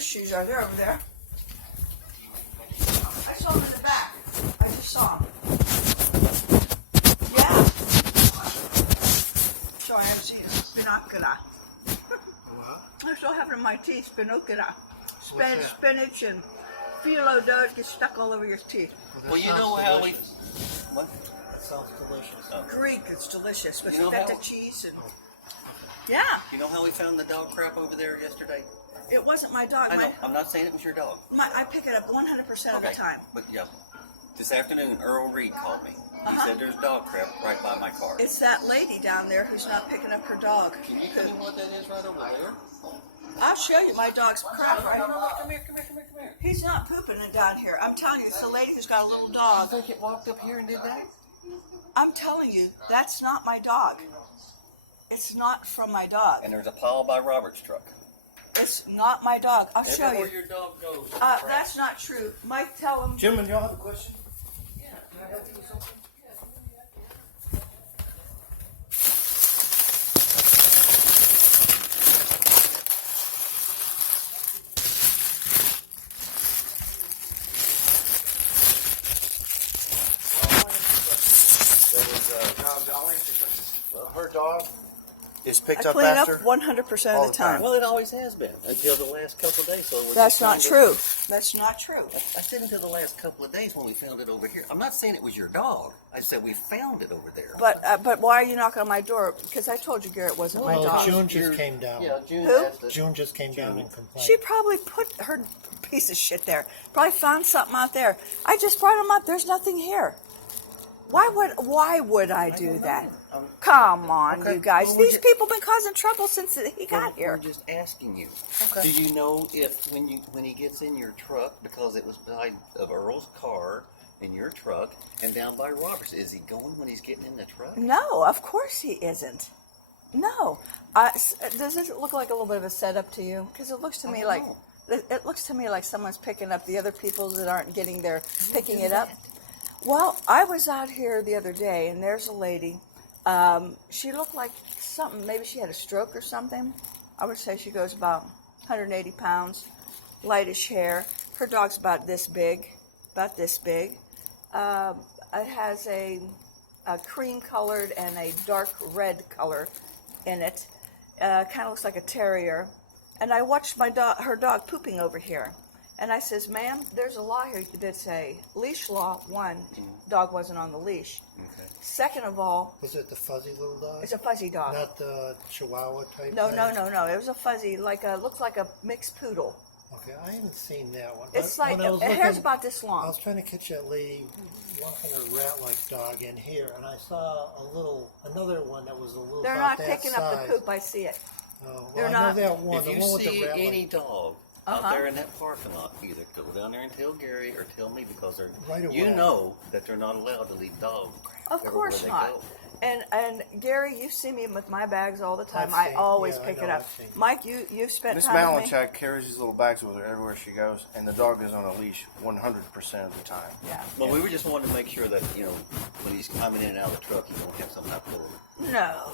other shoes are. They're over there. I saw them in the back. I just saw them. Yeah. So I have seen spinacula. What? I still have it in my teeth, spinacula. What's that? Spinach and phyllo does get stuck all over your teeth. Well, you know how we. What? That sounds delicious. Greek, it's delicious with You know feta how- cheese and. Yeah, You know how we found the dog crap over there yesterday? it wasn't my dog. I know. I'm not saying it was your dog. I pick it up 100% of the time. But yeah, this afternoon Earl Reed called me. He Uh-huh. said there's dog crap right by my car. It's that lady down there who's not picking up her dog. Can you tell me what that is right over there? I'll show you my dog's crap. Right? Come here. He's not pooping it down here. I'm telling you, it's the lady who's got a little I dog. think it walked up here and did that. I'm telling you, that's not my dog. It's not from my dog. And there's a pile by Robert's truck. It's not my dog. I'll show Everywhere you. your dog goes. That's not true. Mike, tell him. Jim, and y'all have a question? Yeah. Can I help you with something? I'll answer questions. Her dog is picked I up clean up after. 100% all of the the time. time. Well, it always has been until the last couple of days. So we're That's just not trying to- true. That's not true. I said until the last couple of days when we found it over here. I'm not saying it was your dog. I said we found it over there. But why are you knocking on my door? Because I told you Garrett wasn't my Well, dog. June just came down. Yeah, June. Who? That's the- June just came down and complained. She probably put her piece of shit there. Probably found something out there. I just brought him up. There's nothing here. Why would I do that? Come on, Okay, you guys. well, we're These ju- people been causing trouble since he got We're here. just asking you. Okay. Do you know if when he gets in your truck, because it was by of Earl's car in your truck and down by Robert's, is he going when he's getting in the truck? No, of course he isn't. No. Does it look like a little bit of a setup to you? Because it looks to me don't like know. it looks to me like someone's picking up the other people that aren't getting their picking it up. Well, I was out here the other day, and there's a lady. She looked like something. Maybe she had a stroke or something. I would say she goes about 180 pounds, lightish hair. Her dog's about this big, It has a cream-colored and a dark red color in it. Kind of looks like a terrier. And I watched her dog pooping over here. And I says, ma'am, there's a law here that's a leash law. One, dog wasn't on the leash. Okay. Second of all, Was it the fuzzy little dog? it's a fuzzy dog. Not the Chihuahua type? No. thing? It was a fuzzy, looks like a mixed poodle. Okay, I haven't seen that one. It's When like, I was it hair's looking- about this I long. was trying to catch that lady walking a rat-like dog in here, and I saw another one that was a little. They're about not that picking up the size. poop, I see it. Oh, well, They're I not- know that one. If The you one with the see rat-like. any dog out Uh-huh. there in that parking lot, either go down there and tell Gary or tell me, because they're Right away. you know that they're not allowed to leave dog crap Of everywhere course they not. go. And Gary, you see me with my bags all the time. I've I seen- always yeah, I pick know, it up. I've seen. Mike, you've spent Miss time with me. Malinchak carries these little bags with her everywhere she goes, and the dog is on a leash 100% of the time. Yeah. Well, we were just wanting to make sure that when he's coming in and out of the truck, he don't have something out for him. No.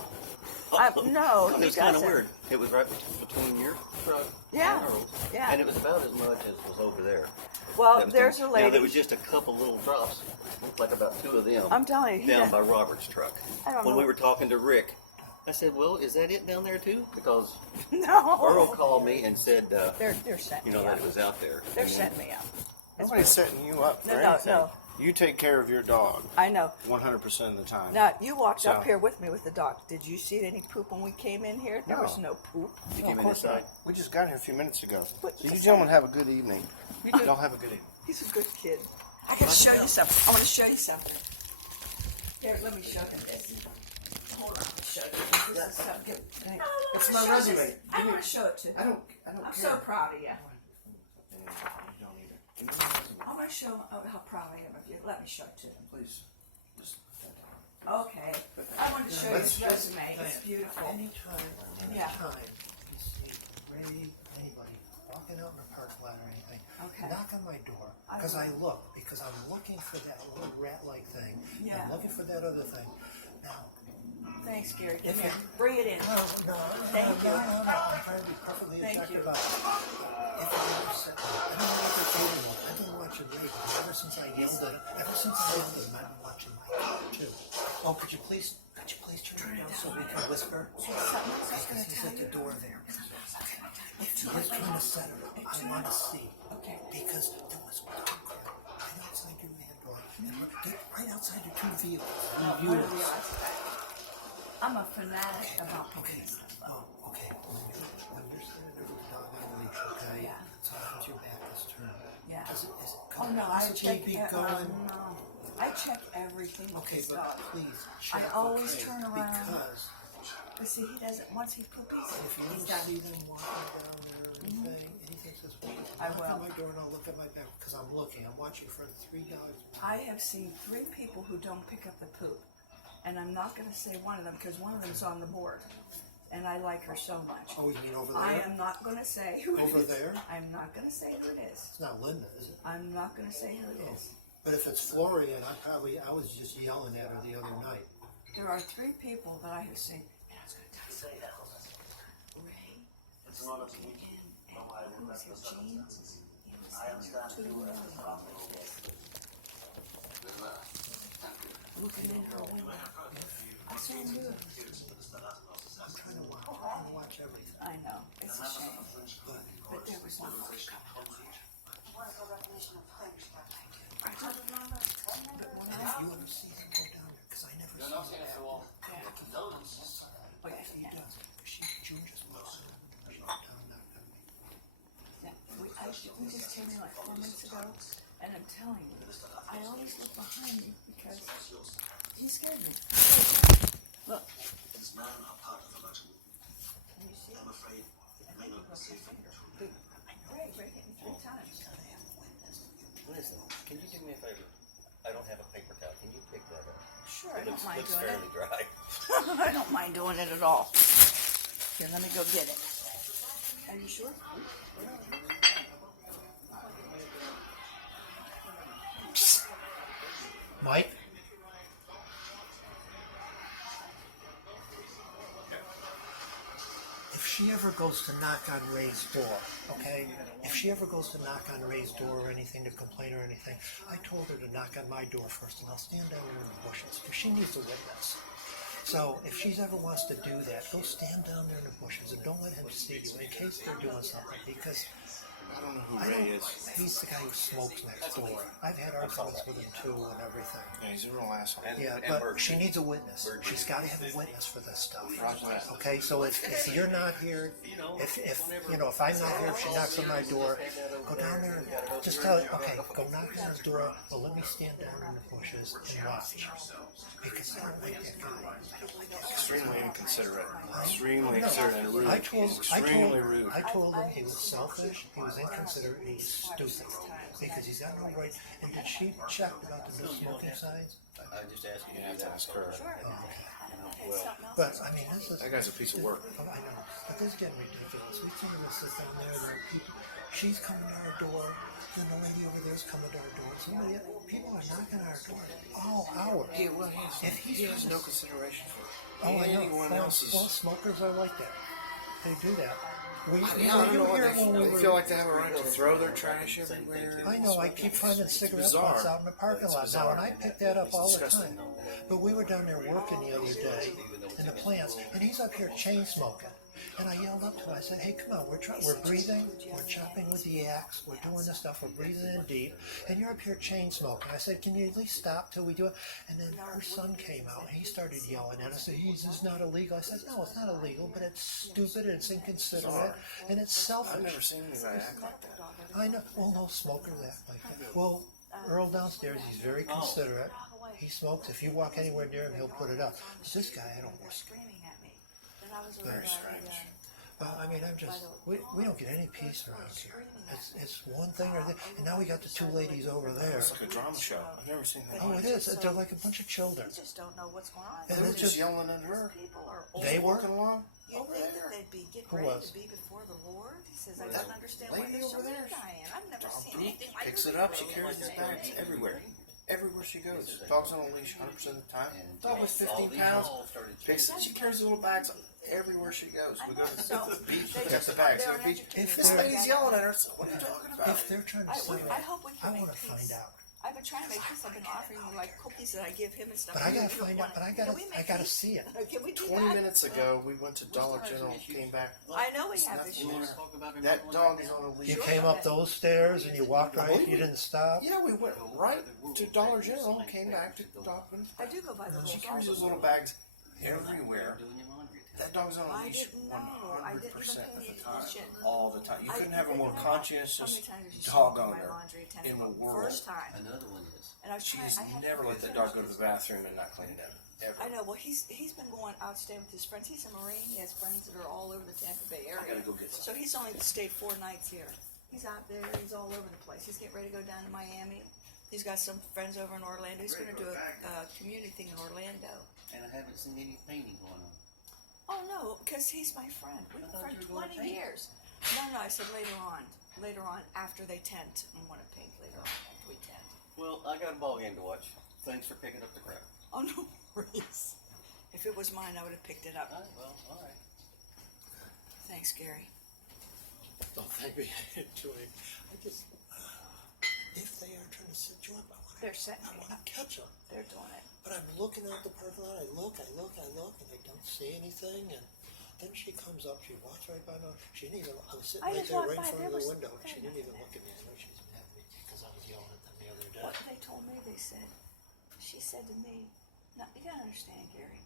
No, It he was kind of doesn't. weird. It was right between your truck Yeah, and Earl's, yeah. and it was about as much as was over there. Well, That was there's down- a Now, there lady. was just a couple little drops, looked like about two of them. I'm telling you, he down does- by Robert's truck. I don't When know. we were talking to Rick, I said, "Well, is that it down there too?" Because No. Earl called me and said, They're setting me that up. it was out there. They're setting me up. Nobody's setting you up for No, anything. no. You take care of your dog I know. 100% of the time. Now, you walked up So- here with me with the dog. Did you see any poop when we came in here? There No. was no poop. You No, came of course inside. not. We just got here a few minutes ago. What- You gentlemen have a good evening. You do. Y'all have a good evening. He's a good kid. I gotta show you something. I want to show you something. Here, let me show him this. Hold on, let me show you. This is something. It's my resume. I want to show it to you. I don't I'm care. so proud of you. You don't either. I want to show him how proud I am of you. Let me show it to him. Please. Just Okay. I want to show you his resume. It's beautiful. Anytime Yeah. you see Ray, anybody walking out in a park lot or anything, Okay. knock on my door I because will. because I'm looking for that little rat-like thing. Yeah. I'm looking for that other thing. Now, Thanks, Gary. If Come here. it- Bring it in. No, Thank you. I'm trying to be perfectly Thank objective you. about it. If it ever said, I don't know what they're dating on. I've been watching Reagan ever since I yelled at him. Ever since I yelled at him, I've been watching Mike too. Oh, could you please turn it down so we can whisper? Because he's at the door there. He's trying to set her up. I want to see. Okay. Because there was one car right outside your man door. Right outside your two vehicles. What are the odds? I'm a fanatic about Okay. picking stuff up. Oh, okay. When you're standing there with the dog on a leash, okay? Yeah. Sometimes your back is turned. Yeah. Is it Oh no, I is the check. baby going? No, I check everything with Okay, this but dog. please I check. always okay, turn around. Because But see, he doesn't. Once he poopies, if you he's ever done. see them walking down there or anything says, I knock will. on my door and I'll look at my back because I'm looking. I'm watching for 3 dogs. I have seen 3 people who don't pick up the poop, and I'm not going to say one of them because one of them's on the board, and I like her so much. Oh, you mean over there? I am not going to say who Over it is. there? I'm not going to say who it is. It's not Linda, is it? I'm not going to say who it is. But if it's Florian, I was just yelling at her the other night. There are 3 people that I have seen, and I was going to tell you Ray, and who was here, Gene? He was here 2 years ago. Looking in her window. I saw him do it. I'm trying to watch everything. I know, it's a shame. But there was no more coming. But when And I, if you ever see him go down there, because I never see him. oh yeah, He yeah. does. June just walks down there. Yeah, we just came in like 4 minutes ago, and I'm telling you, I always look behind me because he scared me. Look. Can you see? I'm afraid it may not be safe. Ray hit me 3 times. Listen, can you do me a favor? I don't have a paper towel. Can you pick that up? Sure, I It don't mind looks doing it. fairly dry. I don't mind doing it at all. Here, let me go get it. Are you sure? Mike? If she ever goes to knock on Ray's door, okay? If she ever goes to knock on Ray's door or anything to complain or anything, I told her to knock on my door first and I'll stand down there in the bushes because she needs a witness. So if she ever wants to do that, go stand down there in the bushes and don't let him see you in case they're doing something because I don't know who Ray is. he's the guy who smokes next door. I've had arguments with him too and everything. Yeah, he's a real asshole. Yeah, And but Bert. she needs a witness. She's got to have a witness for this stuff. Roger that. Okay, so if you're not here, if I'm not here, if she knocks on my door, go down there and just tell her, okay, go knock on his door, but let me stand down in the bushes and watch. Because I don't like that guy. I don't like that guy. Extremely inconsiderate. Extremely No, inconsiderate and rude. He's extremely rude. I told him he was selfish, he was inconsiderate, and he was stupid. Because he's got no right. And did she check about the no smoking signs? I just asked you. You have to ask her. Oh, okay. Well, But I mean, this is. That guy's a piece of work. Oh, I know, but this is getting ridiculous. We think of this sit down there. There are people. She's coming to our door. Then the lady over there's coming to our door. People are knocking on our door all hours. Yeah, well, If he he's has trying no to- consideration for Oh, I know. anyone Well, else's. smokers are like that. They do that. We I you don't know what hear when we they were. feel like they have a right to throw their trash everywhere. I know. I keep finding cigarette bizarre. butts out in the parking It's lot now, and I bizarre. pick that up It's all the disgusting. time. But we were down there working the other day in the plants, and he's up here chain smoking. And I yelled up to him. I said, "Hey, come on! We're breathing. We're chopping with the axe. We're doing this stuff. We're breathing in deep, and you're up here chain smoking." I said, "Can you at least stop till we do it?" And then her son came out, and he started yelling at us. This is not illegal. I said, "No, it's not illegal, but it's stupid. It's inconsiderate, and it's selfish." I've never seen anybody act like that. I know. Well, no smokers act like that. Well, Earl downstairs, he's very considerate. He smokes. If you walk anywhere near him, he'll put it up. But this guy, I don't risk it. Very strange. I mean, we don't get any peace around here. It's one thing or the other. And now we got the 2 ladies over there. It's like a drama show. I've never seen that. Oh, it is. They're like a bunch of children. Just don't know what's going on. And They were it's just just, yelling under her. People are they were? Walking along. You Over think there. they'd be getting Who ready was? to be before the Lord? He says, I That don't understand why lady they're so over there. mean, Diane. I've never seen anything like Picks this it up. She before." carries his bags everywhere. Everywhere she goes, dog's on a leash 100% of the time. And Dog was all 15 these pounds. all started Picks it. She carries the little bags everywhere she goes. We go to So, the beach, they pick up just- the bags. they're Go to the beach. uneducated. This lady's yelling at her. So what are you talking about? If they're trying to sell it, I hope we I can want make to peace. find out. I've been trying to make peace. I've been offering you like cookies that I give him and stuff. But I You gotta don't find want out. But it. I Can gotta, we make I gotta peace? see it. Can we do 20 that? minutes ago, we went to Dollar still have General, some issues. came back. I know we have Nothing issues. You want there. to talk about another That one dog right is now? on a leash. You came up those stairs and you walked right. You didn't stop. Yeah, we went right to Dollar General, came back to Dockman. I do go by the She rules. carries those also. little bags everywhere. Doing your laundry. That dog's on a I leash didn't know. I didn't even 100% pay of any the time. attention. All the time. You couldn't have a more How conscientious many times did you dog see my owner laundry attendant in the for world. First time. Another one is. And I was trying. She's I had never to let that finish dog go to this. the bathroom and not clean it up. Ever. I know. Well, he's been going out staying with his friends. He's a Marine. He has friends that are all over the Tampa Bay area. I gotta go get some. So he's only stayed 4 nights here. He's out there. He's all over the place. He's getting ready to go down to Miami. He's got some friends over in Orlando. He's going to do a community thing in Orlando. And I haven't seen any painting going on. Oh no, because he's my friend. We've I been thought friends you were gonna 20 paint. years. No, I said later on. Later on, after they tent, and want to paint later on after we tent. Well, I got a ball game to watch. Thanks for picking up the crap. Oh no worries. If it was mine, I would have picked it up. All right, well, all right. Thanks, Gary. Don't thank me. Enjoy. I just, if they are trying to set you up, They're setting I me want up. to catch them. They're doing it. But I'm looking out the parking lot. I look, and I don't see anything. And then she comes up. She walks right by me. She didn't even. I was sitting I right just there, walked right in by. front There of the was- window. there She was didn't even nothing. look at me. I know she's mad at me because I was yelling at them the other day. What they told me, they said, she said to me, now you gotta understand, Gary.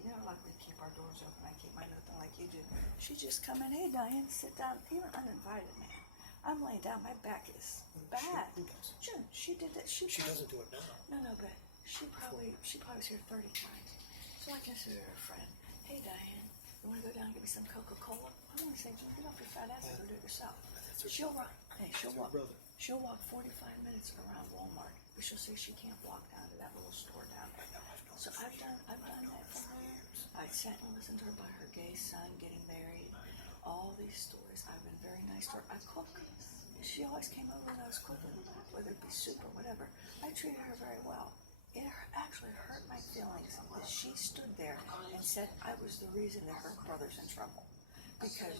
You know, like we keep our doors open, I keep mine open like you do. She just come in, hey Diane, sit down, even uninvited, man. I'm laying down, my back is bad. Who does? June, she did that. She doesn't do it now. No, but she probably was here 30 times. So I consider her a friend. Hey Diane, you wanna go down and get me some Coca-Cola? I want to say, June, get off your fat ass and go do it yourself. That's her She'll brother. walk. Hey, she'll That's her walk. brother. She'll walk 45 minutes around Walmart, but she'll say she can't walk down to that little store down there. So I've done that for her. I sat and listened to her about her gay son getting married. All these stories. I've been very nice to her. I cook. She always came over and I was cooking, whether it be soup or whatever. I treated her very well. It actually hurt my feelings that she stood there and said I was the reason that her brother's in trouble because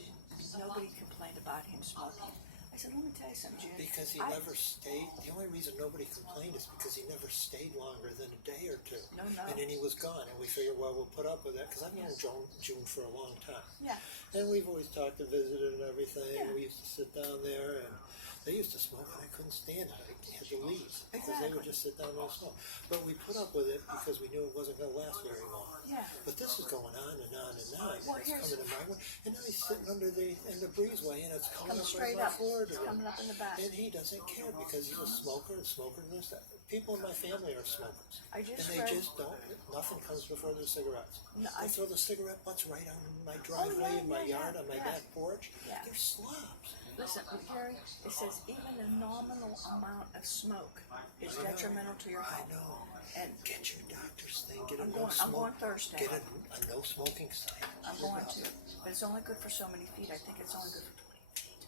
nobody complained about him smoking. I said, let me tell you something, Judy. Because he never stayed. The only reason nobody complained is because he never stayed longer than a day or two. No. And then he was gone, and we figured, well, we'll put up with that because I've known June for a long time. Yeah. And we've always talked and visited and everything. Yeah. We used to sit down there, and they used to smoke, and I couldn't stand it. I had to leave because they would Exactly. just sit down there and smoke. But we put up with it because we knew it wasn't going to last very long. Yeah. But this is going on and on and on. Well, and it's here's- coming to my way, and now he's sitting under in the breezeway, and it's coming Coming up straight right up. my floor to It's him. coming up in the back. And he doesn't care because he's a smoker and smokers and stuff. People in my family are smokers. I just and they read- just don't, nothing comes before their cigarettes. No, They I- throw the cigarette butts right on my driveway, in my yard, on my yeah. back porch. Yeah. They're slobs. Listen, Gary, it says even a nominal amount of smoke is detrimental to your I health. know. And Get your doctor's thing. Get a I'm no going- smoke. I'm going Thursday. Get a no smoking sign. I'm going to, but it's only good for so many feet. I think it's only good for 20 feet.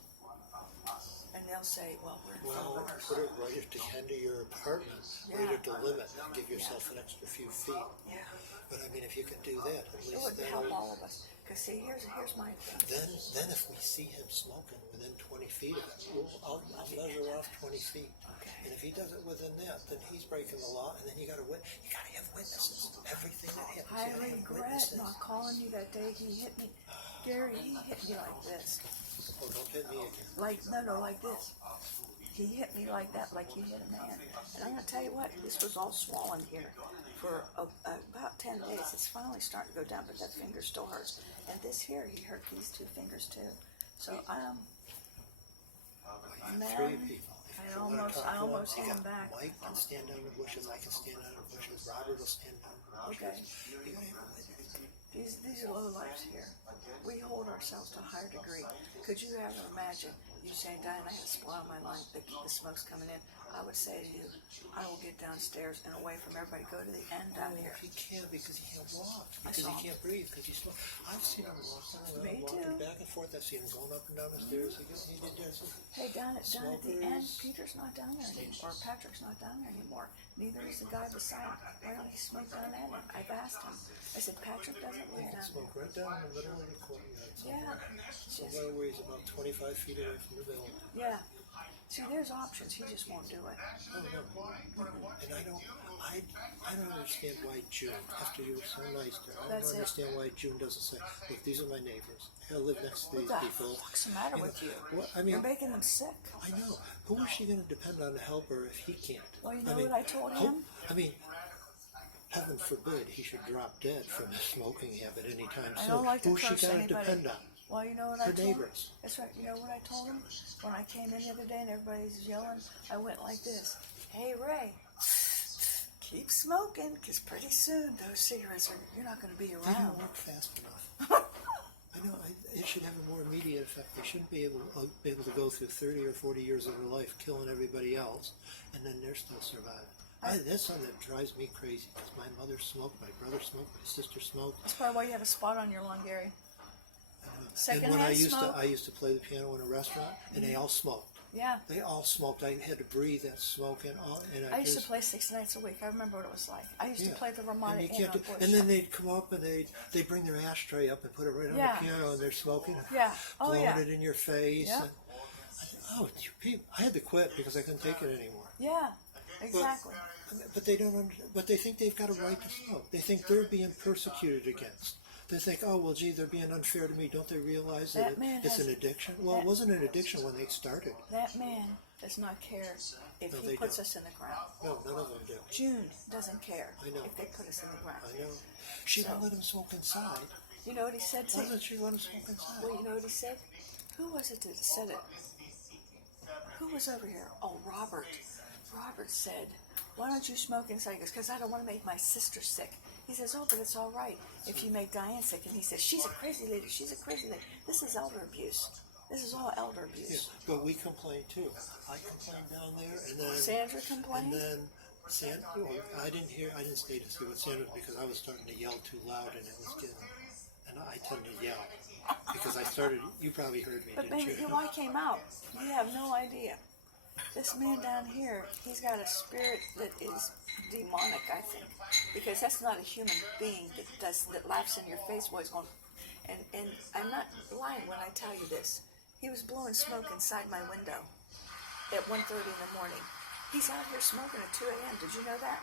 And they'll say, well, we're in Well, front of put it right at the end of your apartment, right at the limit, and give yourself an extra few feet. Yeah. But I mean, if you could do that, at It least would then, help all of us. Because see, here's my thing. then if we see him smoking within 20 feet of it, I'll measure off 20 feet. Okay. And if he does it within that, then he's breaking the law, and then you got to have witnesses. Everything that happens, I you gotta have regret witnesses. not calling you that day he hit me. Gary, he hit me like this. Oh, don't hit me again. Like this. He hit me like that, like he hit a man. And I'm going to tell you what, this was all swollen here for about 10 days. It's finally starting to go down, but that finger still hurts. And this here, he hurt these 2 fingers too. So, man, Three people. If I you wanna almost- talk I to almost you hit got him back. Mike can stand down in the bushes. I can stand down in the bushes. Robert will stand down in the bushes. Okay. You gotta have a witness. these are low lives here. We hold ourselves to a higher degree. Could you ever imagine you saying, Diane, I had to spoil my lung, the smoke's coming in. I would say to you, I will get downstairs and away from everybody. Go to the end down here. He can't because he can't walk. I Because saw he him. can't breathe. Because he's slow. I've seen him walking Me around, walking too. back and forth. I've seen him going up and down the stairs. He did this. Hey, down at the end, Smokers. Peter's not down there anymore, or Patrick's not down there anymore. Neither is the guy beside him. Why don't he smoke down at him? I've asked him. I said, Patrick doesn't He live can down smoke right down in the middle of the courtyard. Yeah. It's just- Somewhere where he's about 25 feet away from the building. yeah. See, there's options. He just won't do it. Oh, no. And I don't understand why June, after you were so nice to her, I That's don't it. understand why June doesn't say, look, these are my neighbors. I live next to What these the people. fuck's the matter with you? Well, I You're mean, making them sick. I know. Who is she going to depend on to help her if he can't? Well, you know what I told him? I mean, heaven forbid he should drop dead from his smoking habit anytime soon. I don't like to Who's she curse going to anybody. depend on? Well, you know what Her I told him? neighbors. That's right. You know what I told him? When I came in the other day and everybody's yelling, I went like this. Hey, Ray, keep smoking, because pretty soon those cigarettes are, you're not going to be They around. don't work fast enough. I know. It should have a more immediate effect. They shouldn't be able to go through 30 or 40 years of their life killing everybody else, and then they're still surviving. That's something that drives me crazy because my mother smoked, my brother smoked, my sister smoked. That's probably why you have a spot on your lung, Gary. And Secondhand when smoke? I used to play the piano in a restaurant, and they all smoked. Yeah. They all smoked. I had to breathe that smoke and all. And I used to play 6 nights a week. I remember what it was like. I used to play the Ramada and, you Inn can't on do, Bush. and then they'd come up and they bring their ashtray up and put it right on Yeah. the piano, and they're smoking. Yeah. Oh, blowing yeah. it in your face. Yeah. And oh, you people! I had to quit because I couldn't take it anymore. Yeah, exactly. But they don't. But they think they've got a right to smoke. They think they're being persecuted against. They think, oh well, gee, they're being unfair to me. Don't they realize that, That man it's has- an addiction? Well, that- it wasn't an addiction when they started. That man does not care if No, he they puts don't. us in the ground. No, none of them do. June doesn't care I know. if they put us in the ground. I know. She So- won't let him smoke inside. You know what he said to Why me? doesn't she let him smoke inside? Well, you know what he said? Who was it that said it? Who was over here? Oh, Robert. Robert said, why don't you smoke inside? He goes, because I don't want to make my sister sick. He says, oh, but it's all right if you make Diane sick. And he says, she's a crazy lady. She's a crazy lady. This is elder abuse. This is all elder Yeah, abuse. but we complain too. I complained down there, and then Sandra complained? And then I didn't stay to see what Sandra because I was starting to yell too loud, and it was getting. And I tend to yell because I started. You probably heard me, But didn't baby, you? you know, I came out. You have no idea. This man down here, he's got a spirit that is demonic, I think, because that's not a human being that laughs in your face while he's going. And I'm not lying when I tell you this. He was blowing smoke inside my window at 1:30 in the morning. He's out here smoking at 2 a.m. Did you know that?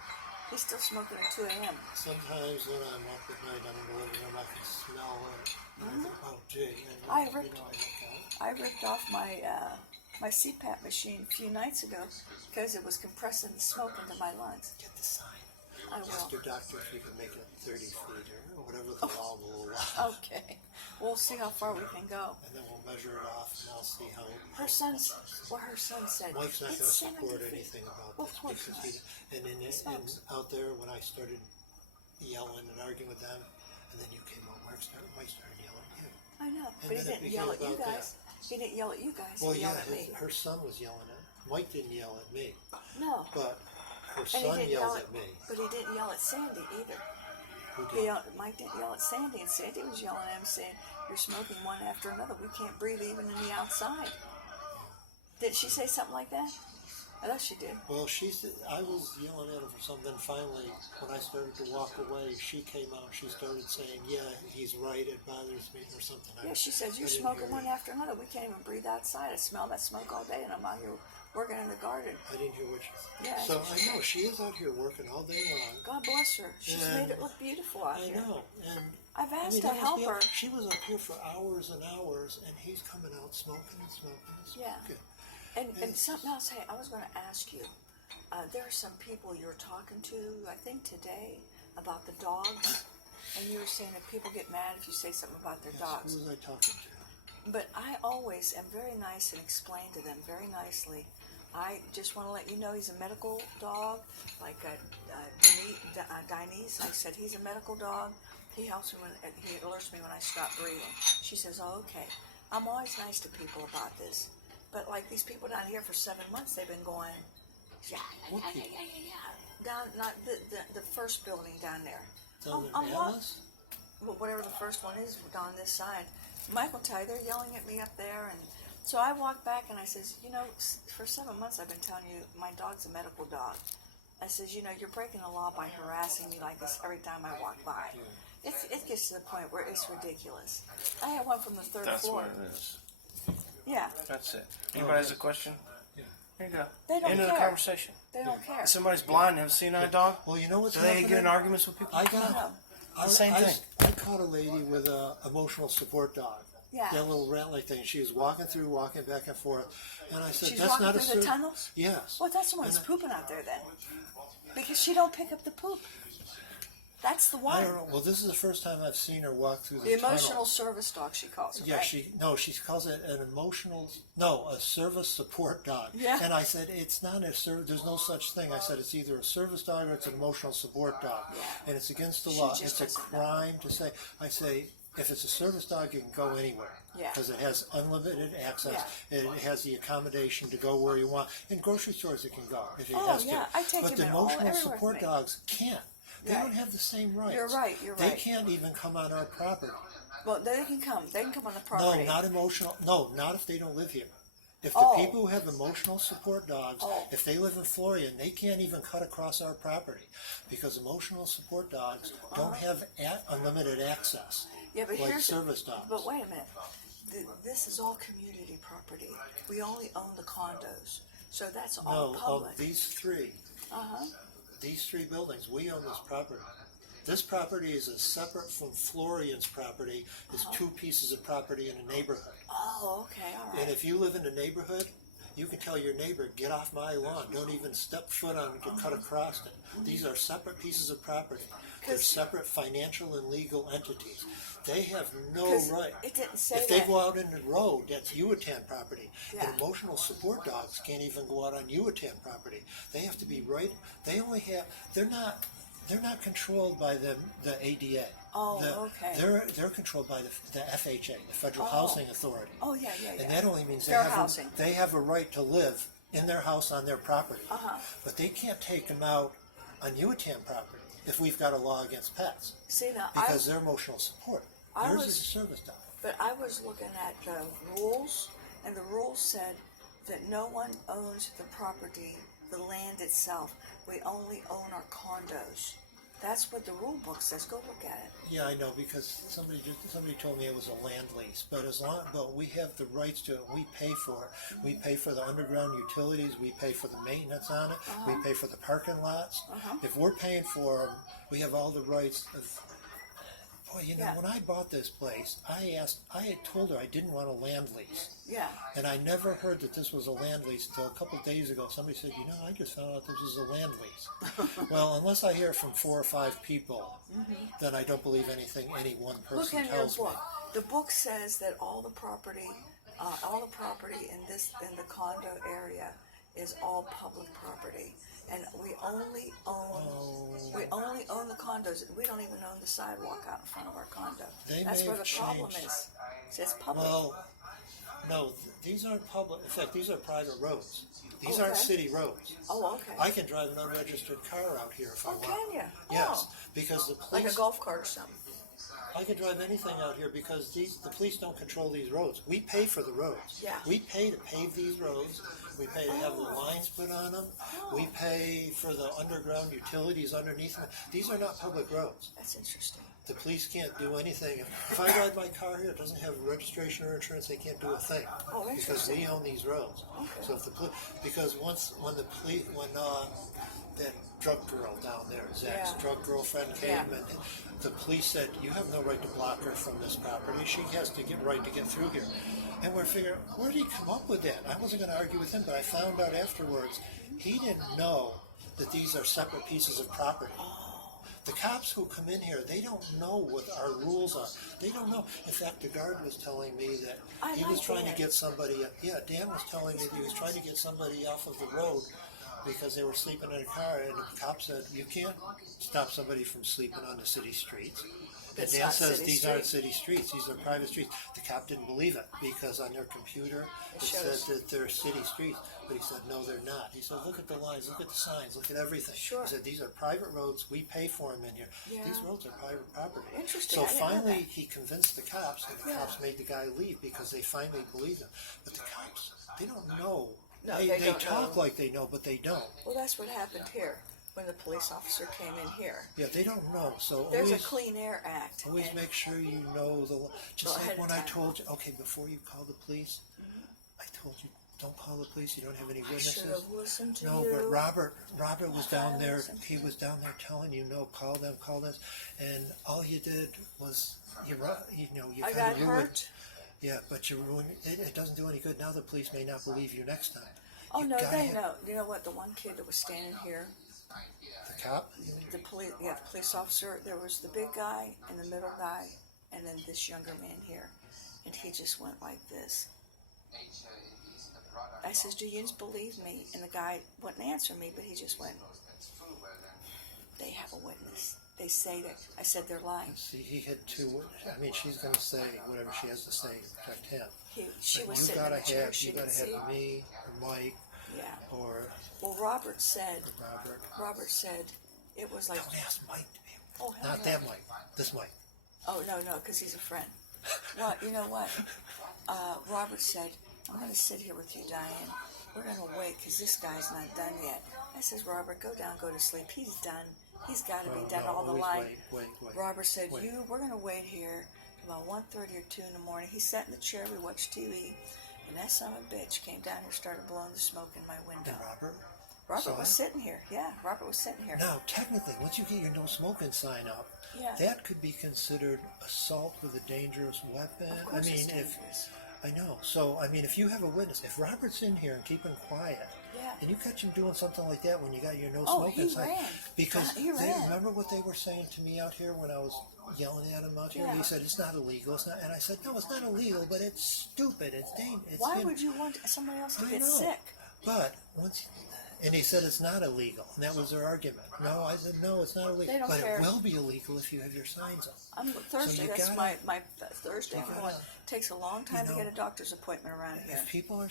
He's still smoking at 2 a.m. Sometimes when I'm up at night, I'm in the living room. I can smell it. And I think, oh, gee. And, I you ripped- know, I look out. I ripped off my CPAP machine a few nights ago because it was compressing the smoke into my lungs. Get the sign. I Ask will. your doctor if you can make it 30 feet or whatever the law will allow. Okay. We'll see how far we can go. And then we'll measure it off, and I'll see how. Her son said, Mike's not going to it's 70 support feet. anything about Well, this of course because not. and smokes. out there when I started yelling and arguing with them, and then you came on, Mike started yelling at you. I know, And but he then it didn't yell at became you about guys. He didn't yell at you guys. Well, he yeah, yelled at me. her son was yelling at. Mike didn't yell at me, No, but her and he son didn't yell yelled at me. But he didn't yell at Sandy either. Who did? Mike didn't yell at Sandy, and Sandy was yelling at him, saying, "You're smoking one after another. We can't breathe even in the outside." Did she say something like that? I thought she did. Well, I was yelling at her for something. Finally, when I started to walk away, she came out. She started saying, "Yeah, he's right. It bothers me," or something. Yeah, she says, "You're I didn't smoking hear one it. after another. We can't even breathe outside. I smell that smoke all day, and I'm out here working in the garden." I didn't hear what she said. Yeah, So I know she is out here working all day long. God bless her. She's And made it look beautiful out I here. know, and I've I asked mean, to that must help be- her. She was up here for hours and hours, and he's coming out smoking and smoking and Yeah. smoking. And something else, hey, I was going to ask you. There are some people you're talking to, I think today, about the dogs. And you were saying that people get mad if you say something about their Yes, dogs. who was I talking to? But I always am very nice and explain to them very nicely. I just want to let you know he's a medical dog, like Dinese. I said he's a medical dog. He helps me he alerts me when I stop breathing. She says, "Oh, okay." I'm always nice to people about this. But like these people down here for 7 months, they've been going, Yeah, yeah, yeah, yeah, yeah, yeah. Down, not the first building down there. Down I'm in walk- Alice? well, whatever the first one is on this side. Mike will tell you, they're yelling at me up there. And so I walk back and I says, you know, for 7 months I've been telling you my dog's a medical dog. I says, you know, you're breaking the law by harassing me like this every time I walk by. It gets to the point where it's ridiculous. I had one from the third That's floor. what it is. Yeah, That's it. Anybody has a question? Here you go. They don't End of the care. conversation. they don't care. If somebody's blind and have a senile dog, Well, you know what's do they happening? get in arguments with people? I No. got Same thing. I caught a lady with a emotional support dog. Yeah. That little rat-like thing. She was walking back and forth, and I said, She's "That's walking not a through the ser-" tunnels? Yes. Well, that's the one that's And pooping out there then. Because she don't pick up the poop. That's the I one. don't know. Well, this is the first time I've seen her walk through the The emotional tunnel. service dog, she calls it. Yeah, right? she calls it a service support dog. Yeah. And I said, it's not a service, there's no such thing. I said, it's either a service dog or it's an emotional support dog. Yeah. And it's against the She law. just It's a doesn't know. crime to say, I say, if it's a service dog, you can go anywhere. Yeah. Because it has unlimited access. Yeah. It has the accommodation to go where you want. In grocery stores, it can go if it Oh, has yeah. to. I take but him the in all- emotional everywhere with support me. dogs can't. They Right. don't have the same rights. You're right, you're They right. can't even come on our property. Well, they can come. They can come on the No, property. not emotional. No, not if they don't live here. If the Oh. people who have emotional support dogs, Oh. if they live in Florian, they can't even cut across our property because emotional support dogs don't have unlimited access Yeah, but like here's service dogs. But wait a minute. This is all community property. We only own the condos, so that's all No, public. of these three buildings, we own this property. This property is separate from Florian's property. It's two pieces of property in a neighborhood. Oh, okay, all And right. if you live in a neighborhood, you can tell your neighbor, get off my lawn. Don't even step foot on it, get cut across it. These are separate pieces of property. They're 'Cause- separate financial and legal entities. They have no 'Cause right. it didn't say If they that. go out in the road, that's Yuatan property. Yeah. And emotional support dogs can't even go out on Yuatan property. They have to be right. They only have. They're not controlled by the ADA. Oh, okay. They're controlled by the FHA, the Federal Oh. Housing Authority. Oh, yeah, yeah, yeah. And that only means Fair housing. they have a right to live in their house on their property. Uh-huh. But they can't take them out on Yuatan property if we've got a law against pets See, now, because they're emotional support. I Theirs was- is a service dog. but I was looking at the rules, and the rules said that no one owns the property, the land itself. We only own our condos. That's what the rule book says. Go look at it. Yeah, I know because somebody told me it was a land lease, but but we have the rights to it. We pay for it. We pay for the underground utilities. We pay for the maintenance on it. We pay for the parking lots. If we're paying for them, we have all the rights. Boy, Yeah. when I bought this place, I had told her I didn't want a land lease. Yeah. And I never heard that this was a land lease until a couple of days ago. Somebody said, I just found out this was a land lease. Well, unless I hear from 4 or 5 people, then I don't believe anything any one Look person in your tells me. book. The book says that all the property in the condo area is all public property, and we only own the condos. We don't even own the sidewalk out in front of our condo. They That's may where the have problem changed. is. It's public. Well, no, these aren't public. In fact, these are private roads. These Okay. aren't city roads. Oh, okay. I can drive an unregistered car out here if I Oh, want. can you? Yes, Oh. because the Like police. a golf cart or something. I can drive anything out here because the police don't control these roads. We pay for the roads. Yeah. We pay to pave these roads. We pay to have the lines put on them. We pay for the underground utilities underneath them. These are not public roads. That's interesting. The police can't do anything. If I ride my car here, it doesn't have registration or insurance. They can't do a thing Oh, because interesting. we own these roads. Okay. So if because when that drug girl down there, Zach's Yeah. drug girlfriend came, Yeah. and the police said, "You have no right to block her from this property. She has to get right to get through here." And we're figuring, where did he come up with that? I wasn't going to argue with him, but I found out afterwards he didn't know that these are separate pieces of property. The cops who come in here, they don't know what our rules are. They don't know. In fact, the guard was telling me that I he was like trying Dan. to get somebody. Yeah, Dan was telling me that he was trying to get somebody off of the road because they were sleeping in a car, and the cop said, "You can't stop somebody from sleeping on the city streets." And It's Dan not says city these aren't street. city streets, these are private streets. The cop didn't believe it because on their computer it shows. says that they're city streets. But he said, no, they're not. He said, look at the lines, look at the signs, look at everything. Sure. He said, these are private roads, we pay for them in here. Yeah. These roads are private property. Interesting, So I didn't know finally that. he convinced the cops, and the Yeah. cops made the guy leave because they finally believed him. But the cops, they don't know. No, they they don't talk know. like they know, but they don't. Well, that's what happened here when the police officer came in here. Yeah, they don't know. So There's always, a Clean Air Act. always and- make sure you know the law. Just ahead like of when I time. told you, okay, before you call the police, I told you, don't call the police. You don't have any I witnesses. should have listened to No, you. but Robert was down there. Listen to He was down there telling you, no, call them, call this, and all you did was you I kind got of ruined. hurt. Yeah, but you ruined it. It doesn't do any good. Now the police may not believe you next time. Oh You no, gotta they have- know. You know what? The one kid that was standing here, The cop. the police officer. There was the big guy and the middle guy, and then this younger man here, and he just went like this. I says, "Do you just believe me?" And the guy wouldn't answer me, but he just went. They have a witness. They say that. I said they're lying. See, he had two. I mean, she's going to say whatever she has to say to protect him. She But was you sitting in gotta the chair. have, She you gotta didn't see. have me or Mike Yeah. or Well, Robert said. Robert. Robert said it was like. Don't ask Mike to be. Oh, hell Not no. that Mike. This Mike. Oh no, because he's a friend. Well, you know what? Robert said, "I'm going to sit here with you, Diane. We're going to wait because this guy's not done yet." I says, "Robert, go down, go to sleep. He's done. He's got to be Oh, done. no, All the always line." wait. Robert said, Wait. We're going to wait here till about 1:30 or 2 in the morning." He sat in the chair. We watched TV, and that son of a bitch came down here and started blowing the smoke in my window. And Robert. Robert saw was it? sitting here. Yeah, Robert was sitting here. Now, technically, once you get your no smoking sign up, Yeah. that could be considered assault with a dangerous weapon. Of course I mean, it's if dangerous. I know. So, I mean, if you have a witness, if Robert's in here and keeping quiet, Yeah. and you catch him doing something like that when you got your no Oh, smoking he sign, ran. because He they ran. remember what they were saying to me out here when I was yelling at him out here. Yeah. He said it's not illegal. It's not, and I said no, it's not illegal, but it's stupid. It's dangerous. Why would you want somebody else to I get know. sick? But once, and he said it's not illegal, and that was their argument. No, I said no, it's not illegal, They don't but care. it will be illegal if you have your signs up. I'm Thursday. you That's gotta- my Thursday. you I'm going. gotta- Takes a long time to know, get a doctor's appointment around here. If people are